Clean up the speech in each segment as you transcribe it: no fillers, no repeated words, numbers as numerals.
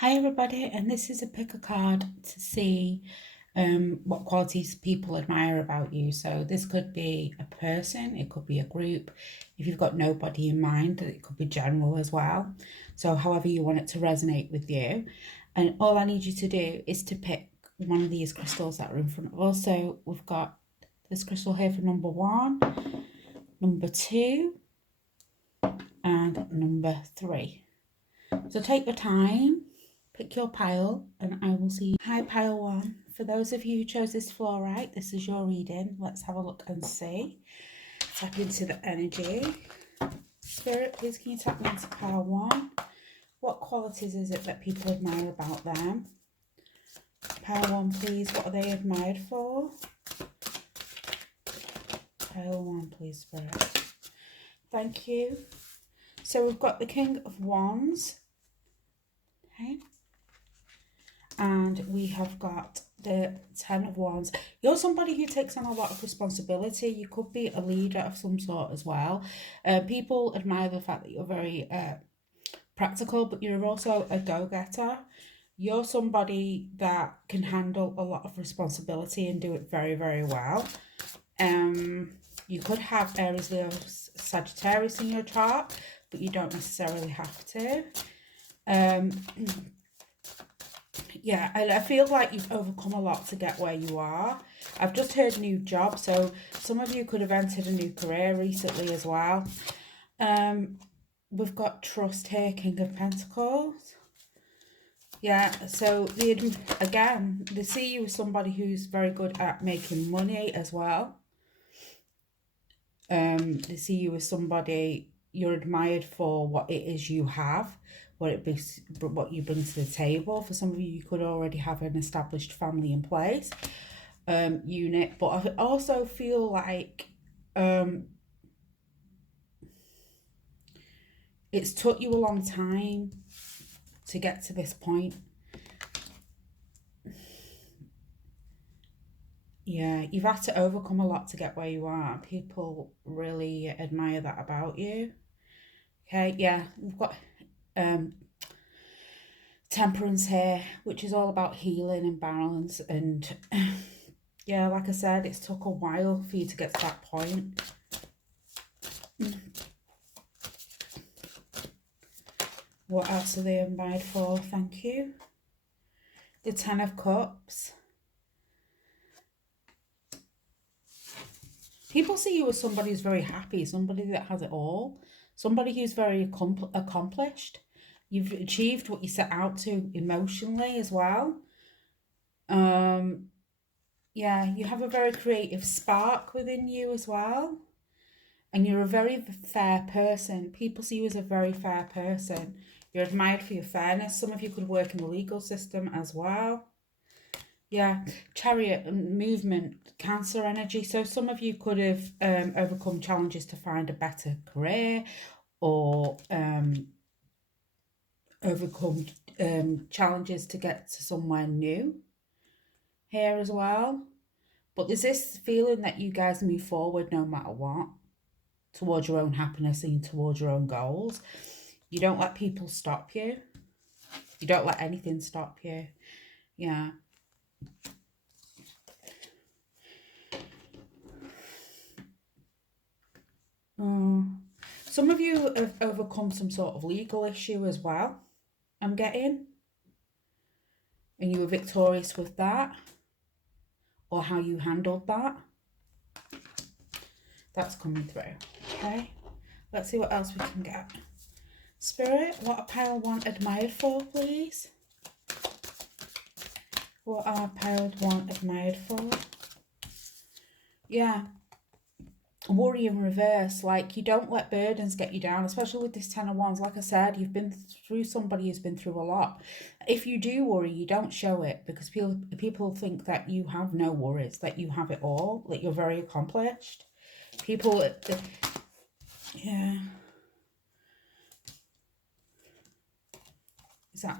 Hi everybody, and this is a pick a card to see what qualities people admire about you. So this could be a person, it could be a group. If you've got nobody in mind, it could be general as well. So however you want it to resonate with you. And all I need you to do is to pick one of these crystals that are in front of us. So we've got this crystal here for number 1, number 2, and number 3. So take your time. Pick your pile and I will see you. Hi, pile 1. For those of you who chose this fluorite, this is your reading. Let's have a look and see. Tap into the energy. Spirit, please can you tap me into pile 1? What qualities is it that people admire about them? Pile 1, please. What are they admired for? Pile 1, please, Spirit. Thank you. So we've got the King of Wands. Okay. And we have got the 10 of Wands. You're somebody who takes on a lot of responsibility. You could be a leader of some sort as well. People admire the fact that you're very practical, but you're also a go-getter. You're somebody that can handle a lot of responsibility and do it very, very well. You could have Aries, Leo, Sagittarius in your chart, but you don't necessarily have to. Yeah, I feel like you've overcome a lot to get where you are. I've just heard new job, so some of you could have entered a new career recently as well. We've got trust here, King of Pentacles. Yeah, so again, they see you as somebody who's very good at making money as well. They see you as somebody you're admired for what it is you have, what you bring to the table. For some of you, you could already have an established family in place, unit. But I also feel like it's took you a long time to get to this point. Yeah, you've had to overcome a lot to get where you are. People really admire that about you. Okay, yeah, we've got Temperance here, which is all about healing and balance. And yeah, like I said, it's took a while for you to get to that point. What else are they admired for? Thank you. The 10 of Cups. People see you as somebody who's very happy, somebody that has it all, somebody who's very accomplished. You've achieved what you set out to emotionally as well. Yeah, you have a very creative spark within you as well. And you're a very fair person. People see you as a very fair person. You're admired for your fairness. Some of you could work in the legal system as well. Yeah, Chariot and movement, Cancer energy. So some of you could have overcome challenges to find a better career, or overcome challenges to get to somewhere new here as well. But there's this feeling that you guys move forward no matter what, towards your own happiness and towards your own goals. You don't let people stop you. You don't let anything stop you. Yeah. Some of you have overcome some sort of legal issue as well, I'm getting. And you were victorious with that, or how you handled that. That's coming through. Okay. Let's see what else we can get. Spirit, what are pile 1 admired for, please? What are pile 1 admired for? Yeah. Worry in reverse. Like, you don't let burdens get you down, especially with this 10 of Wands. Like I said, you've been through somebody who's been through a lot. If you do worry, you don't show it, because people think that you have no worries, that you have it all, that you're very accomplished. People, yeah.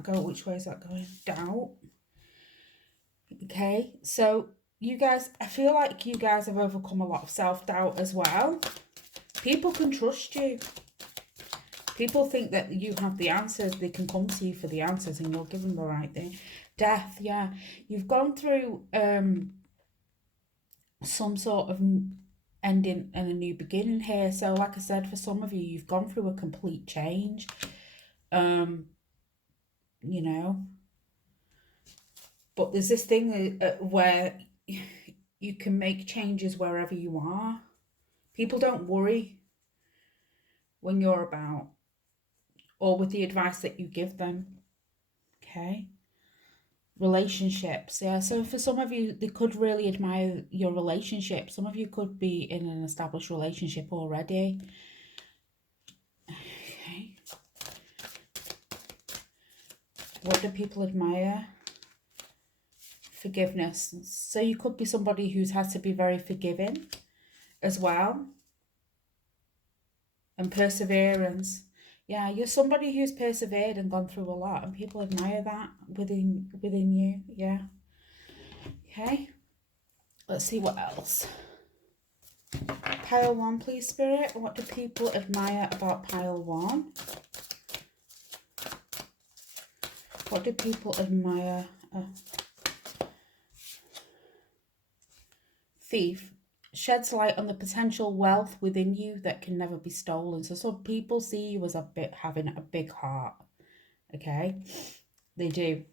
Which way is that going? Doubt. Okay, so you guys, I feel like you guys have overcome a lot of self-doubt as well. People can trust you. People think that you have the answers. They can come to you for the answers and you'll give them the right thing. Death, yeah. You've gone through some sort of ending and a new beginning here. So like I said, for some of you, you've gone through a complete change. You know, but there's this thing where you can make changes wherever you are. People don't worry when you're about or with the advice that you give them. Okay. Relationships, yeah. So for some of you, they could really admire your relationship. Some of you could be in an established relationship already. Okay. What do people admire? Forgiveness. So you could be somebody who's had to be very forgiving as well. And perseverance. Yeah, you're somebody who's persevered and gone through a lot, and people admire that within you. Yeah. Okay. Let's see what else. Pile 1, please, Spirit. What do people admire about pile 1? What do people admire? Thief. Sheds light on the potential wealth within you that can never be stolen. So some people see you as having a big heart. Okay? They do.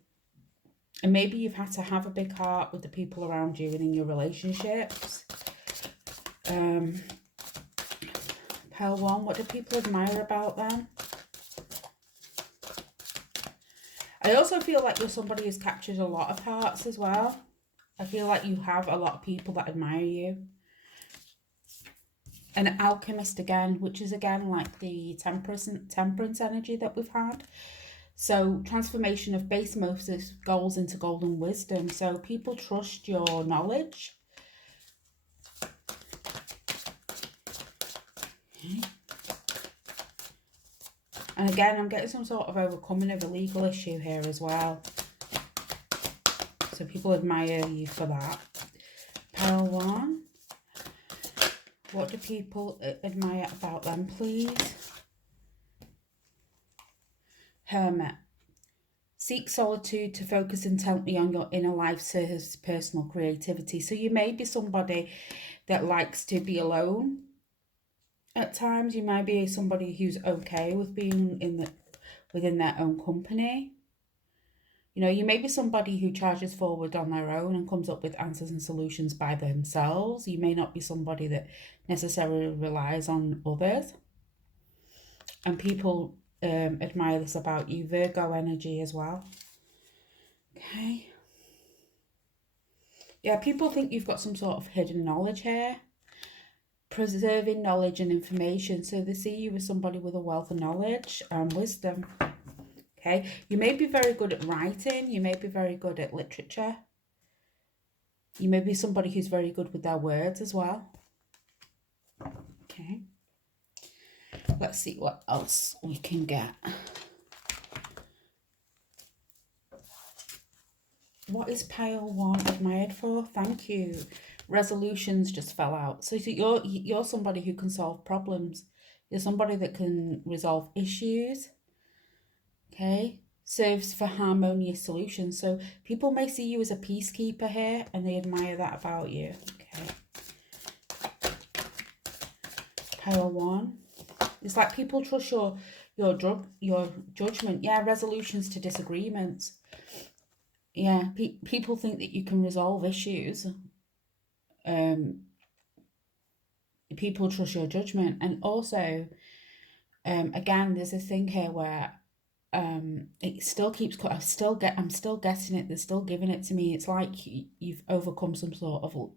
And maybe you've had to have a big heart with the people around you and in your relationships. Pile 1, what do people admire about them? I also feel like you're somebody who's captured a lot of hearts as well. I feel like you have a lot of people that admire you. An alchemist again, which is again like the temperance energy that we've had. So transformation of base motives goals into golden wisdom. So people trust your knowledge. Okay. And again, I'm getting some sort of overcoming of a legal issue here as well. So people admire you for that. Pile 1. What do people admire about them, please? Hermit. Seek solitude to focus intently on your inner life, serves personal creativity. So you may be somebody that likes to be alone at times. You might be somebody who's okay with being within their own company. You know, you may be somebody who charges forward on their own and comes up with answers and solutions by themselves. You may not be somebody that necessarily relies on others. And people admire this about you. Virgo energy as well. Okay. Yeah, people think you've got some sort of hidden knowledge here. Preserving knowledge and information. So they see you as somebody with a wealth of knowledge and wisdom. Okay, you may be very good at writing. You may be very good at literature. You may be somebody who's very good with their words as well. Okay. Let's see what else we can get. What is pile 1 admired for? Thank you. Resolutions just fell out. So you're somebody who can solve problems. You're somebody that can resolve issues. Okay. Serves for harmonious solutions. So people may see you as a peacekeeper here and they admire that about you. Okay. Pile 1. It's like people trust your judgment. Yeah, resolutions to disagreements. Yeah, people think that you can resolve issues. People trust your judgment. And also, again, there's a thing here where it still keeps I'm still getting it. They're still giving it to me. It's like you've overcome some sort of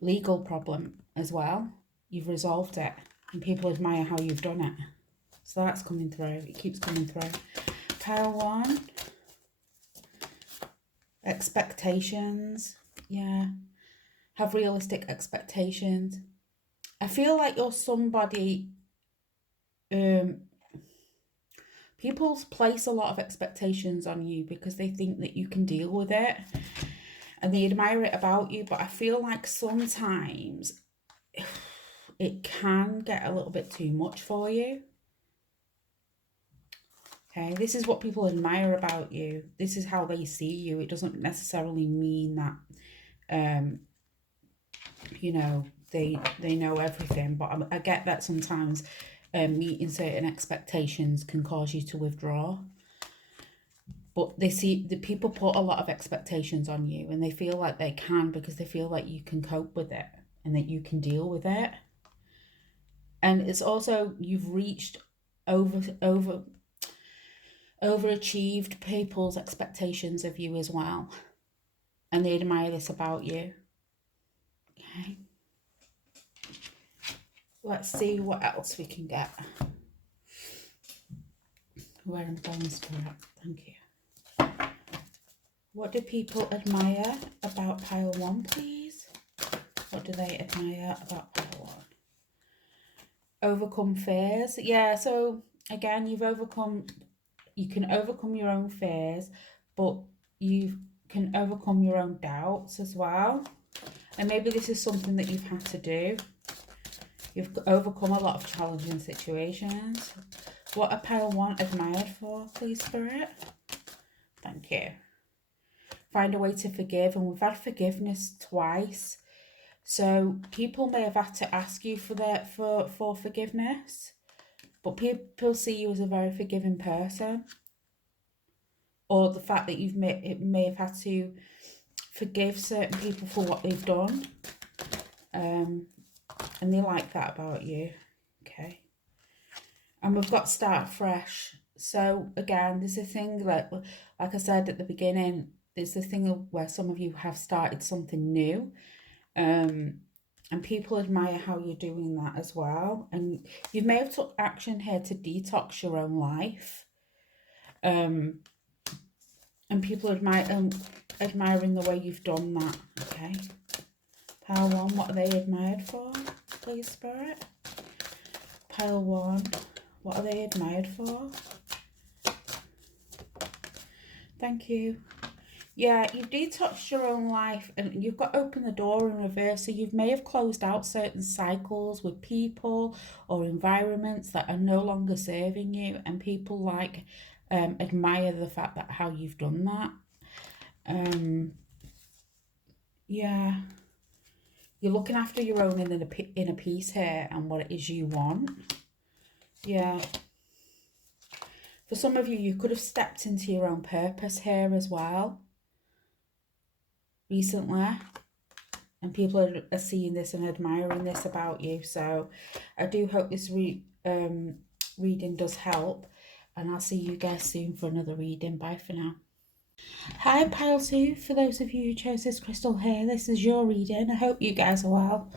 legal problem as well. You've resolved it and people admire how you've done it. So that's coming through. It keeps coming through. Pile 1. Expectations. Yeah. Have realistic expectations. I feel like you're somebody people place a lot of expectations on you because they think that you can deal with it and they admire it about you. But I feel like sometimes it can get a little bit too much for you. Okay, this is what people admire about you. This is how they see you. It doesn't necessarily mean that, you know, they know everything. But I get that sometimes meeting certain expectations can cause you to withdraw. But they see the people put a lot of expectations on you, and they feel like they can because they feel like you can cope with it and that you can deal with it. And it's also, you've reached overachieved people's expectations of you as well, and they admire this about you. Okay, let's see what else we can get. Where I'm going, Spirit. Thank you. What do people admire about pile 1, please? What do they admire about pile 1? Overcome fears. Yeah, so again, you can overcome your own fears, but you can overcome your own doubts as well. And maybe this is something that you've had to do. You've overcome a lot of challenging situations. What are pile 1 admired for, please, Spirit? Thank you. Find a way to forgive, and we've had forgiveness twice. So people may have had to ask you for forgiveness, but people see you as a very forgiving person. Or the fact that it may have had to forgive certain people for what they've done. And they like that about you. Okay. And we've got start fresh. So again, there's a thing that, like I said at the beginning, there's this thing where some of you have started something new. And people admire how you're doing that as well. And you may have took action here to detox your own life. And people admiring the way you've done that. Okay. Pile 1, what are they admired for, please, Spirit? Pile 1, what are they admired for? Thank you. Yeah, you've detoxed your own life, and you've got to open the door in reverse. So you may have closed out certain cycles with people or environments that are no longer serving you, and people admire the fact that how you've done that. Yeah, you're looking after your own inner peace here and what it is you want. Yeah. For some of you, you could have stepped into your own purpose here as well recently, and people are seeing this and admiring this about you. So I do hope this reading does help, and I'll see you guys soon for another reading. Bye for now. Hi pile 2, for those of you who chose this crystal here, this is your reading. I hope you guys are well.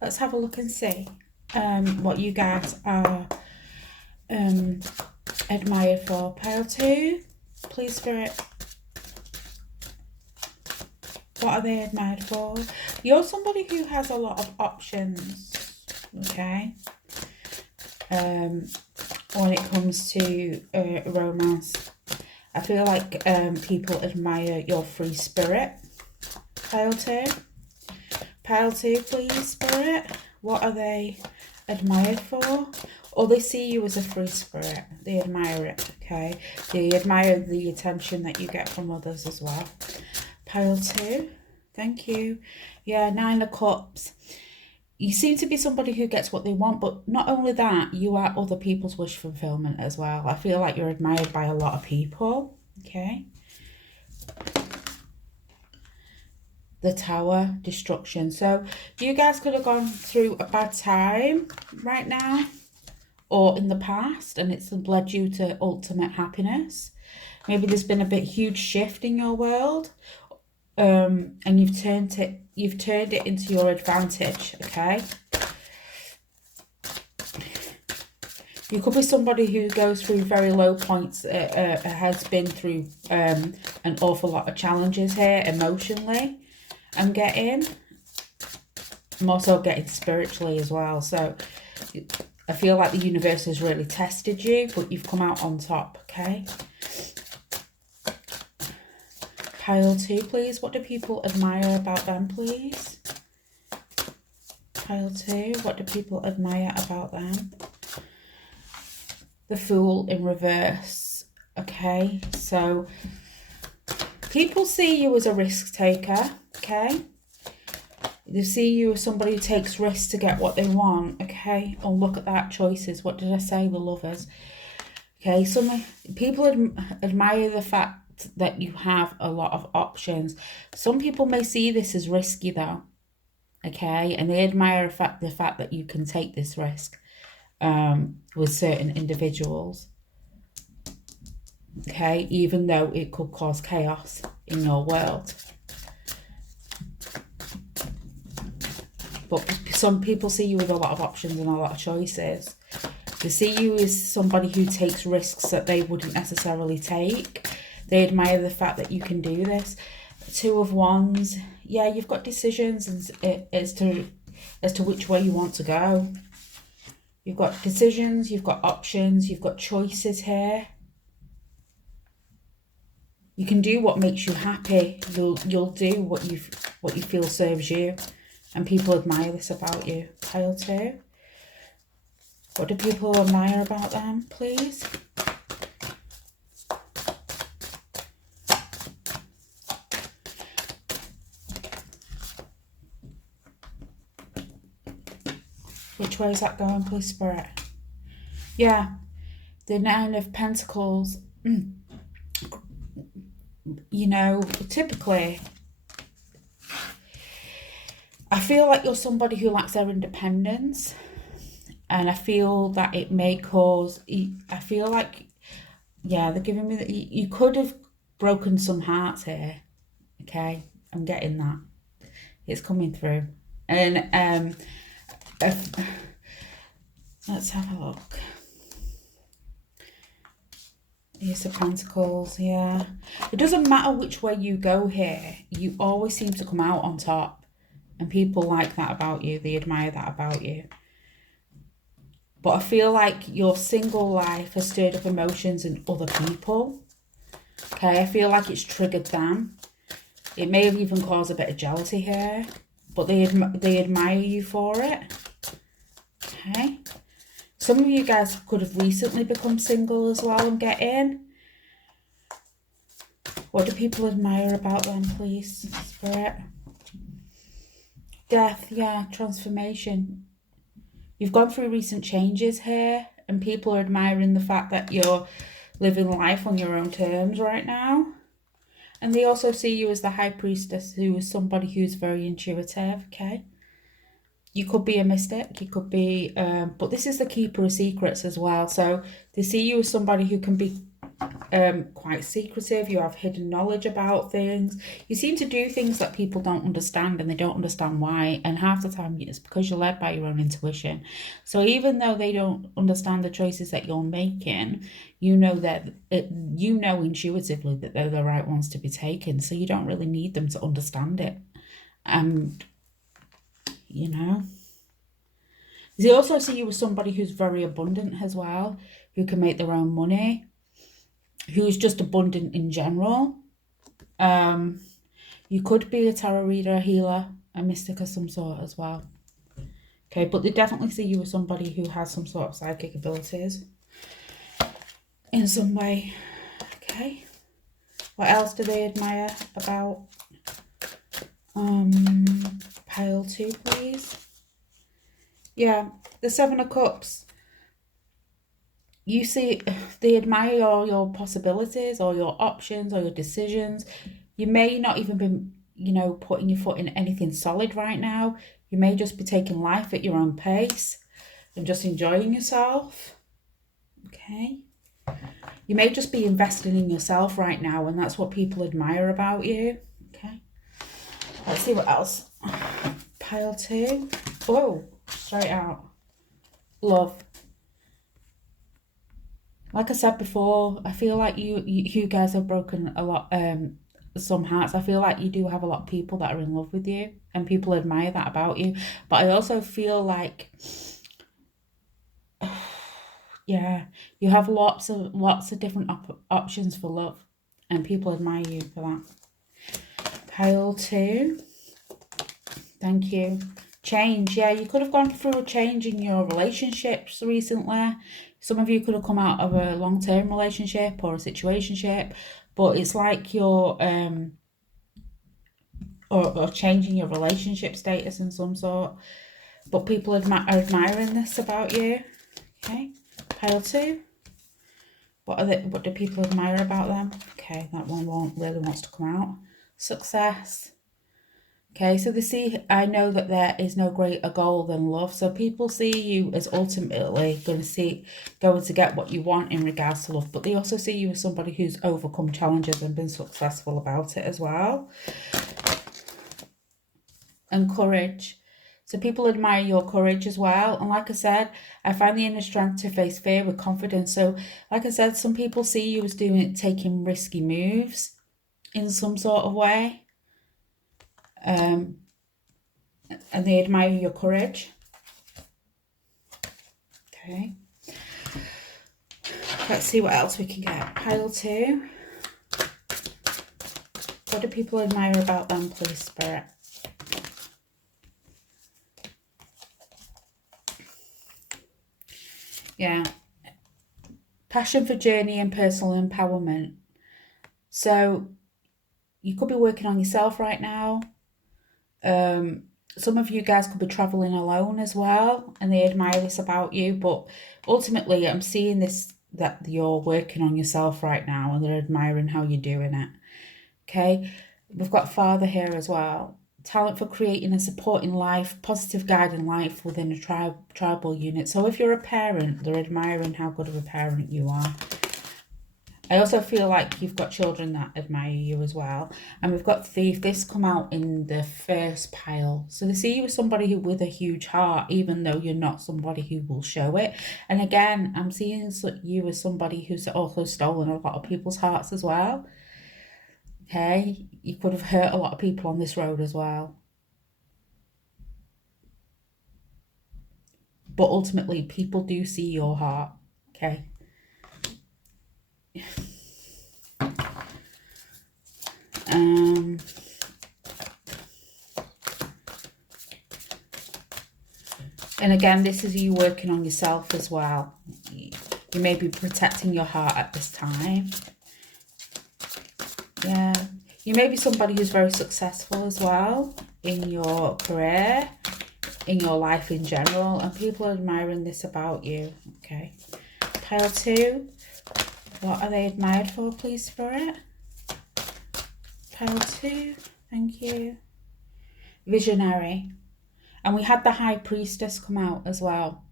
Let's have a look and see what you guys are admired for. Pile 2, please, Spirit. What are they admired for? You're somebody who has a lot of options, okay? When it comes to romance, I feel like people admire your free spirit. Pile 2. Pile 2, please, Spirit. What are they admired for? Or they see you as a free spirit. They admire it, okay? They admire the attention that you get from others as well. Pile 2. Thank you. Yeah, 9 of Cups. You seem to be somebody who gets what they want, but not only that, you are other people's wish fulfillment as well. I feel like you're admired by a lot of people. Okay. The Tower, destruction. So you guys could have gone through a bad time right now or in the past, and it's led you to ultimate happiness. Maybe there's been a huge shift in your world. And you've turned it into your advantage, okay? You could be somebody who goes through very low points, has been through an awful lot of challenges here emotionally. I'm also getting spiritually as well. So I feel like the universe has really tested you, but you've come out on top, okay? Pile 2, please. What do people admire about them, please? Pile 2. What do people admire about them? The Fool in reverse. Okay, so people see you as a risk taker. Okay, they see you as somebody who takes risks to get what they want. Okay, oh, look at that, choices. What did I say? The Lovers. Okay, some people admire the fact that you have a lot of options. Some people may see this as risky though. Okay, and they admire the fact that you can take this risk with certain individuals. Okay, even though it could cause chaos in your world. But some people see you with a lot of options and a lot of choices. They see you as somebody who takes risks that they wouldn't necessarily take. They admire the fact that you can do this. 2 of Wands. Yeah, you've got decisions as to which way you want to go. You've got decisions, you've got options, you've got choices here. You can do what makes you happy. You'll do what you feel serves you, and people admire this about you. Pile 2. What do people admire about them, please? Which way is that going, please, Spirit? Yeah, the 9 of Pentacles. You know, typically, I feel like you're somebody who likes their independence. And I feel that it may cause, I feel like, yeah, they're giving me that you could have broken some hearts here. Okay, I'm getting that. It's coming through. And let's have a look. Ace of Pentacles, yeah. It doesn't matter which way you go here. You always seem to come out on top. And people like that about you. They admire that about you. But I feel like your single life has stirred up emotions in other people. Okay, I feel like it's triggered them. It may have even caused a bit of jealousy here. But they admire you for it. Okay. Some of you guys could have recently become single as well and get in. What do people admire about them, please, Spirit? Death, yeah, transformation. You've gone through recent changes here, and people are admiring the fact that you're living life on your own terms right now. And they also see you as the High Priestess, who is somebody who's very intuitive, okay? You could be a mystic, you could be, but this is the Keeper of Secrets as well. So they see you as somebody who can be quite secretive. You have hidden knowledge about things. You seem to do things that people don't understand, and they don't understand why. And half the time it's because you're led by your own intuition. So even though they don't understand the choices that you're making, you know that you know intuitively that they're the right ones to be taken. So you don't really need them to understand it. And you know, they also see you as somebody who's very abundant as well, who can make their own money, who's just abundant in general. You could be a tarot reader, a healer, a mystic of some sort as well. Okay, but they definitely see you as somebody who has some sort of psychic abilities in some way. Okay, what else do they admire about pile 2, please? Yeah, the 7 of Cups. You see, they admire your possibilities or your options or your decisions. You may not even be, you know, putting your foot in anything solid right now. You may just be taking life at your own pace and just enjoying yourself. Okay. You may just be investing in yourself right now, and that's what people admire about you. Okay. Let's see what else. Pile 2. Oh, straight out. Love. Like I said before, I feel like you guys have broken a lot, some hearts. I feel like you do have a lot of people that are in love with you, and people admire that about you. But I also feel like, yeah, you have lots of different options for love, and people admire you for that. Pile 2. Thank you Change, yeah, you could have gone through a change in your relationships recently. Some of you could have come out of a long-term relationship or a situationship, but it's like you're or changing your relationship status in some sort. But people are admiring this about you. Okay, pile 2. What do people admire about them? Okay, that one really wants to come out. Success. Okay, so they see, I know that there is no greater goal than love. So people see you as ultimately going to get what you want in regards to love. But they also see you as somebody who's overcome challenges and been successful about it as well. And courage. So people admire your courage as well. And like I said, I find the inner strength to face fear with confidence. So like I said, some people see you as taking risky moves in some sort of way. And they admire your courage. Okay. Let's see what else we can get. Pile 2. What do people admire about them, please, Spirit? Yeah. Passion for journey and personal empowerment. So you could be working on yourself right now. Some of you guys could be traveling alone as well, and they admire this about you. But ultimately, I'm seeing this, that you're working on yourself right now, and they're admiring how you're doing it. Okay, we've got Father here as well. Talent for creating and supporting life, positive guiding life within a tribal unit. So if you're a parent, they're admiring how good of a parent you are. I also feel like you've got children that admire you as well. And we've got Thief. This come out in the first pile. So they see you as somebody with a huge heart, even though you're not somebody who will show it. And again, I'm seeing you as somebody who's also stolen a lot of people's hearts as well. Okay, you could have hurt a lot of people on this road as well. But ultimately, people do see your heart. Okay. And again, this is you working on yourself as well. You may be protecting your heart at this time. Yeah. You may be somebody who's very successful as well in your career, in your life in general, and people are admiring this about you. Okay. Pile 2. What are they admired for, please, Spirit? Pile 2. Thank you. Visionary. And we had the High Priestess come out as well.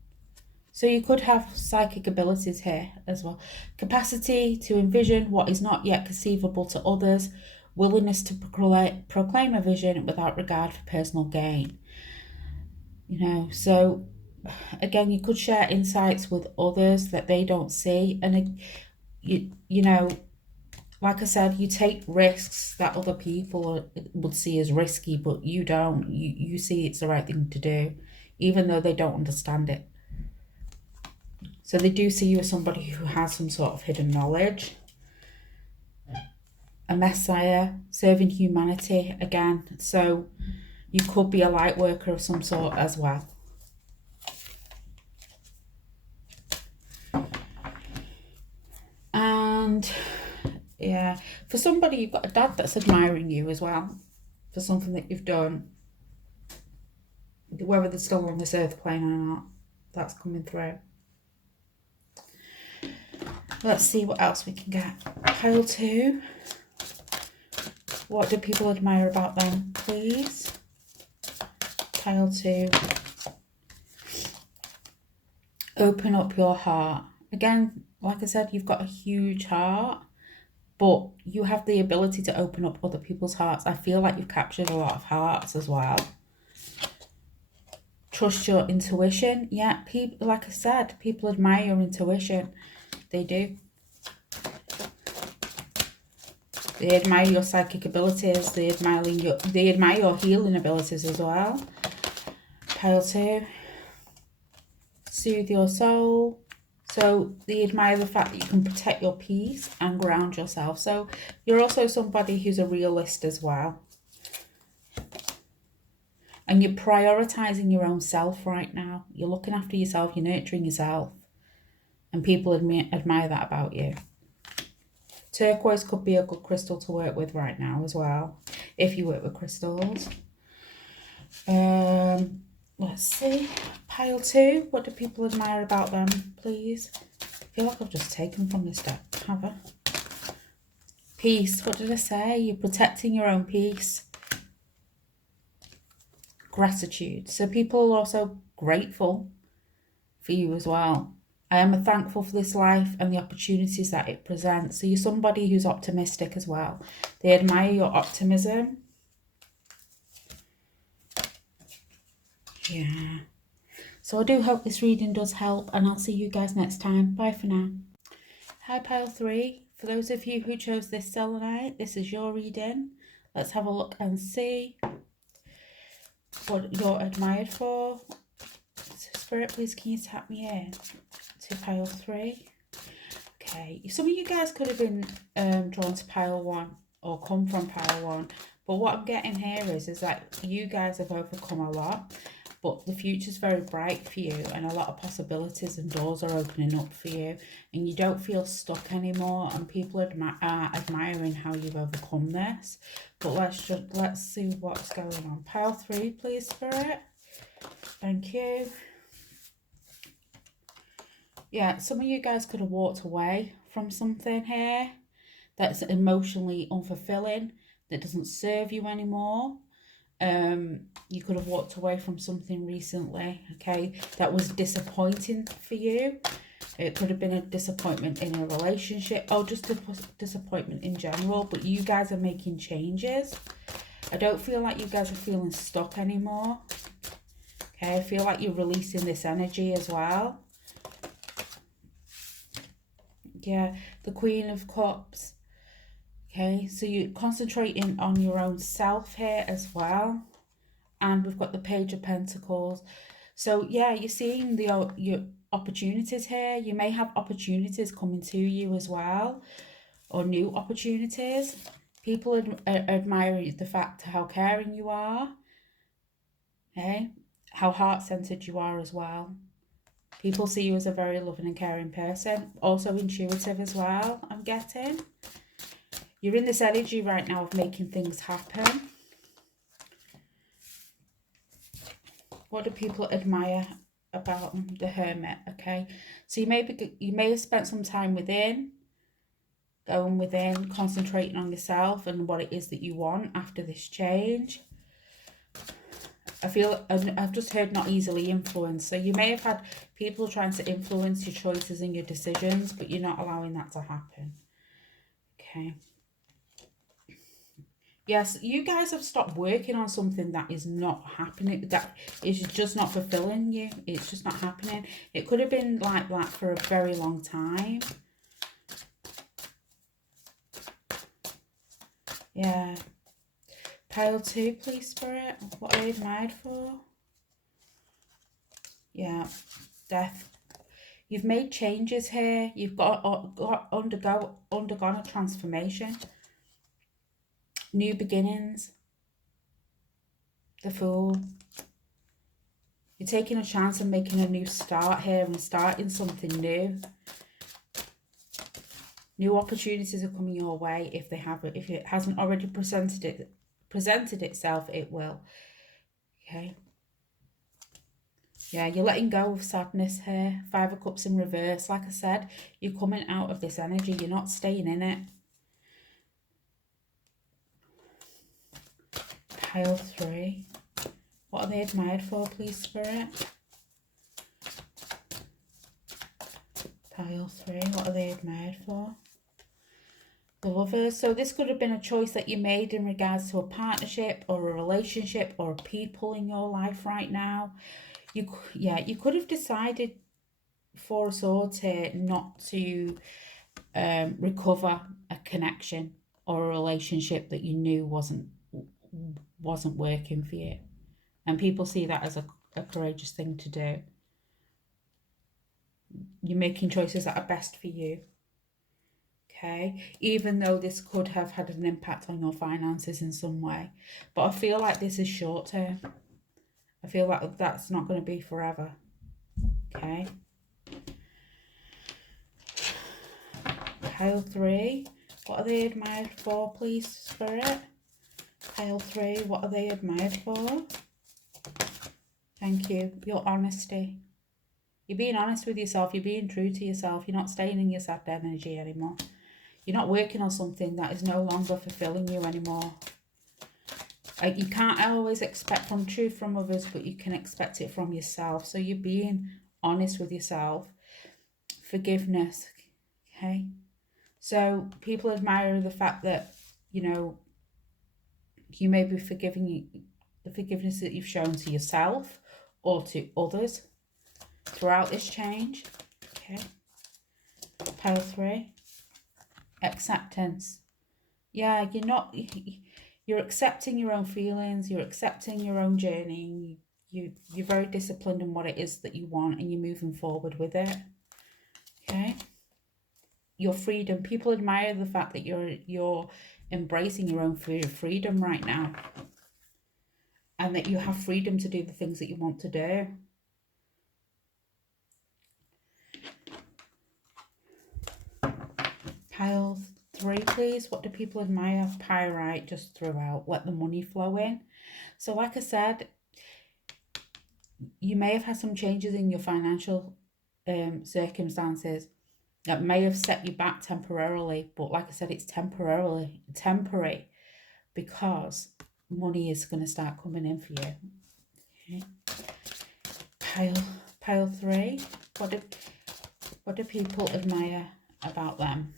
So you could have psychic abilities here as well. Capacity to envision what is not yet conceivable to others. Willingness to proclaim a vision without regard for personal gain. You know, so again, you could share insights with others that they don't see. And, you know, like I said, you take risks that other people would see as risky, but you don't. You see it's the right thing to do, even though they don't understand it. So they do see you as somebody who has some sort of hidden knowledge. A messiah, serving humanity again. So you could be a light worker of some sort as well. And yeah, for somebody, you've got a dad that's admiring you as well for something that you've done, whether they're still on this earth plane or not. That's coming through. Let's see what else we can get. Pile 2. What do people admire about them, please? Pile 2. Open up your heart. Again, like I said, you've got a huge heart, but you have the ability to open up other people's hearts. I feel like you've captured a lot of hearts as well. Trust your intuition. Yeah, people, like I said, people admire your intuition. They do. They admire your psychic abilities. They admire your healing abilities as well. Pile 2. Soothe your soul. So they admire the fact that you can protect your peace and ground yourself. So you're also somebody who's a realist as well. And you're prioritizing your own self right now. You're looking after yourself, you're nurturing yourself. And people admire that about you. Turquoise could be a good crystal to work with right now as well, if you work with crystals. Let's see. Pile 2. What do people admire about them, please? I feel like I've just taken from this deck, have I? Peace. What did I say? You're protecting your own peace. Gratitude. So people are also grateful for you as well. I am thankful for this life and the opportunities that it presents. So you're somebody who's optimistic as well. They admire your optimism. Yeah. So I do hope this reading does help, and I'll see you guys next time. Bye for now. Hi, Pile 3. For those of you who chose this selenite, this is your reading. Let's have a look and see what you're admired for. Spirit, please can you tap me in to Pile 3? Okay, some of you guys could have been drawn to Pile 1 or come from Pile 1, but what I'm getting here is that you guys have overcome a lot, but the future's very bright for you, and a lot of possibilities and doors are opening up for you, and you don't feel stuck anymore, and people are admiring how you've overcome this. But let's see what's going on. Pile 3, please, Spirit. Thank you. Yeah, some of you guys could have walked away from something here that's emotionally unfulfilling, that doesn't serve you anymore. You could have walked away from something recently, okay, that was disappointing for you. It could have been a disappointment in a relationship or just a disappointment in general, but you guys are making changes. I don't feel like you guys are feeling stuck anymore. Okay, I feel like you're releasing this energy as well. Yeah, the Queen of Cups. Okay, so you're concentrating on your own self here as well. And we've got the Page of Pentacles. So yeah, you're seeing your opportunities here. You may have opportunities coming to you as well, or new opportunities. People admire the fact how caring you are. Okay, how heart-centered you are as well. People see you as a very loving and caring person. Also intuitive as well, I'm getting. You're in this energy right now of making things happen. What do people admire about the Hermit? Okay, so you may have spent some time going within, concentrating on yourself and what it is that you want after this change. I've just heard not easily influenced. So you may have had people trying to influence your choices and your decisions, but you're not allowing that to happen. Okay. Yes, you guys have stopped working on something that is not happening, that is just not fulfilling you. It's just not happening. It could have been like that for a very long time. Yeah. Pile 2, please, Spirit. What are they admired for? Yeah. Death. You've made changes here. You've undergone a transformation. New beginnings. The Fool. You're taking a chance and making a new start here and starting something new. New opportunities are coming your way if it hasn't already presented itself, it will. Okay. Yeah, you're letting go of sadness here. 5 of Cups in reverse. Like I said, you're coming out of this energy. You're not staying in it. Pile 3. What are they admired for, please, Spirit? Pile 3. What are they admired for? The Lovers. So this could have been a choice that you made in regards to a partnership or a relationship or people in your life right now. You could have decided, 4 of Swords here, not to recover a connection or a relationship that you knew wasn't working for you, and people see that as a courageous thing to do. You're making choices that are best for you. Okay, even though this could have had an impact on your finances in some way, but I feel like this is short term. I feel like that's not going to be forever. Okay. Pile 3. What are they admired for, please, Spirit? Pile 3. What are they admired for? Thank you. Your honesty. You're being honest with yourself. You're being true to yourself. You're not staying in your sad energy anymore. You're not working on something that is no longer fulfilling you anymore. You can't always expect truth from others, but you can expect it from yourself. So you're being honest with yourself. Forgiveness. Okay. So people admire the fact that, you know, you may be forgiving the forgiveness that you've shown to yourself or to others throughout this change. Okay. Pile 3. Acceptance. Yeah, you're accepting your own feelings, you're accepting your own journey, you're very disciplined in what it is that you want, and you're moving forward with it. Okay. Your freedom. People admire the fact that you're embracing your own freedom right now, and that you have freedom to do the things that you want to do. Pile 3, please. What do people admire? Pyrite just throughout. Let the money flow in. So like I said, you may have had some changes in your financial circumstances that may have set you back temporarily, but like I said, it's temporary, because money is going to start coming in for you. Okay. Pile 3. What do people admire about them?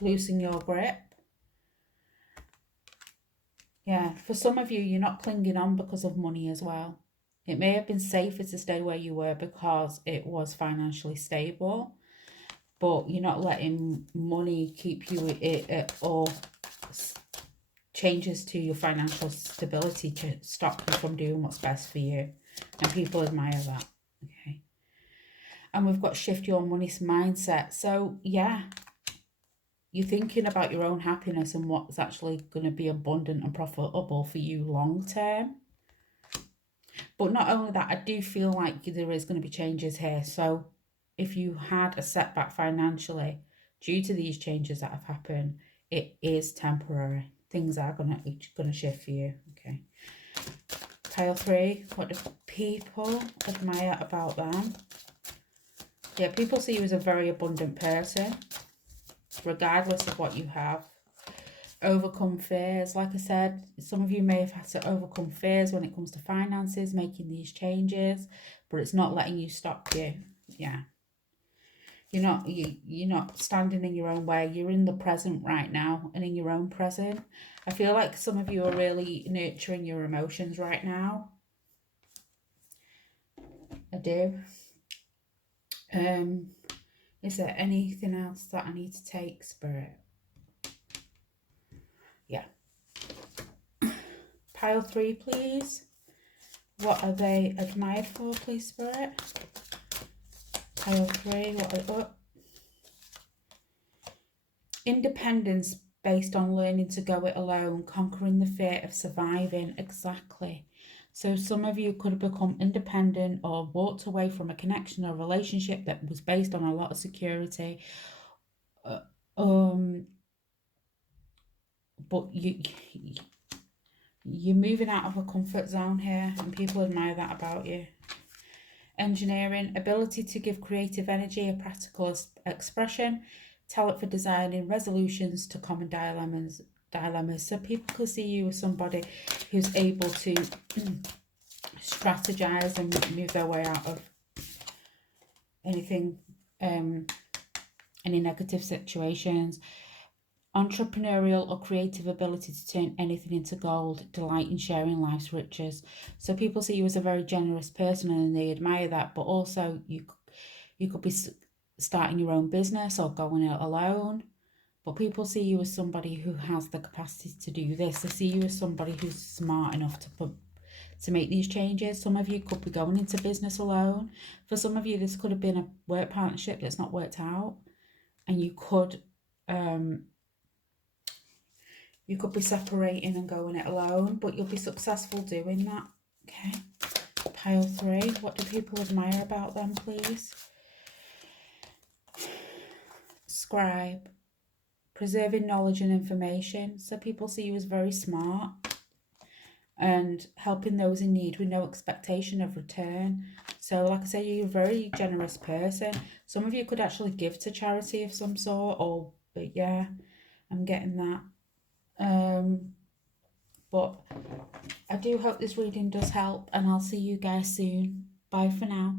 Loosen your grip. Yeah, for some of you, you're not clinging on because of money as well. It may have been safer to stay where you were because it was financially stable, but you're not letting money keep you or changes to your financial stability to stop you from doing what's best for you. And people admire that. Okay. And we've got shift your money mindset. So yeah, you're thinking about your own happiness and what's actually going to be abundant and profitable for you long term. But not only that, I do feel like there is going to be changes here. So if you had a setback financially due to these changes that have happened, it is temporary. Things are going to shift for you. Okay. Pile 3. What do people admire about them? Yeah, people see you as a very abundant person, regardless of what you have. Overcome fears. Like I said, some of you may have had to overcome fears when it comes to finances, making these changes, but it's not letting you stop you. Yeah. You're not standing in your own way. You're in the present right now and in your own present. I feel like some of you are really nurturing your emotions right now. I do. Is there anything else that I need to take, Spirit? Yeah. Pile 3, please. What are they admired for, please, Spirit? Pile 3. Independence based on learning to go it alone, conquering the fear of surviving. Exactly. So some of you could have become independent or walked away from a connection or relationship that was based on a lot of security. But you're moving out of a comfort zone here, and people admire that about you. Engineering, ability to give creative energy a practical expression, talent for designing resolutions to common dilemmas. So people can see you as somebody who's able to strategize and move their way out of anything, any negative situations. Entrepreneurial or creative ability to turn anything into gold, delight in sharing life's riches. So people see you as a very generous person and they admire that, but also you could be starting your own business or going it alone. But people see you as somebody who has the capacity to do this. They see you as somebody who's smart enough to make these changes. Some of you could be going into business alone. For some of you, this could have been a work partnership that's not worked out, and you could be separating and going it alone, but you'll be successful doing that. Okay. Pile 3. What do people admire about them, please? Scribe. Preserving knowledge and information. So people see you as very smart and helping those in need with no expectation of return. So like I say, you're a very generous person. Some of you could actually give to charity of some sort, or but yeah, I'm getting that. But I do hope this reading does help, and I'll see you guys soon. Bye for now.